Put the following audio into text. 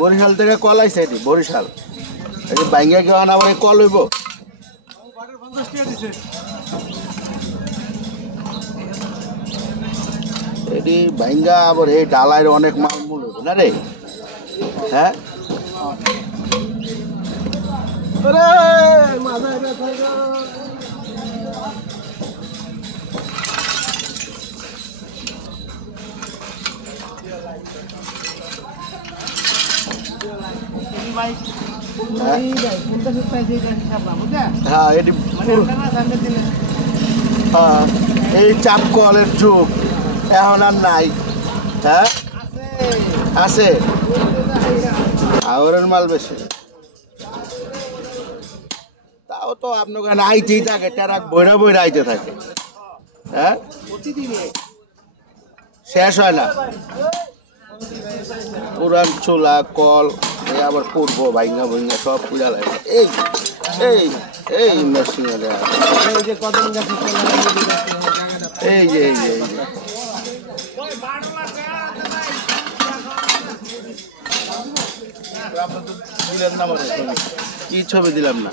বরিশাল থেকে কল আইছে এটি বরিশাল এই যে বাইঙ্গা কেউ আনা আবার কল হইব এটি বাইঙ্গা আবার এই ডালায় অনেক মাল মূল হইব না রে হ্যাঁ এই চাপ কলের যুগ এখন আর নাই হ্যাঁ আছে আওয়ারের মাল বেশি তাও তো আপনার কাছে আইতেই থাকে ট্রাক বইরা বইরা আইতে থাকে হ্যাঁ শেষ হয় না পুরান চুলা কল আবার পূর্ব ভাইঙ্গা ভাইঙ্গা সব পুজা লাগে এই এই এই মেশিন এই যে দিলেন না কি ছবি দিলাম না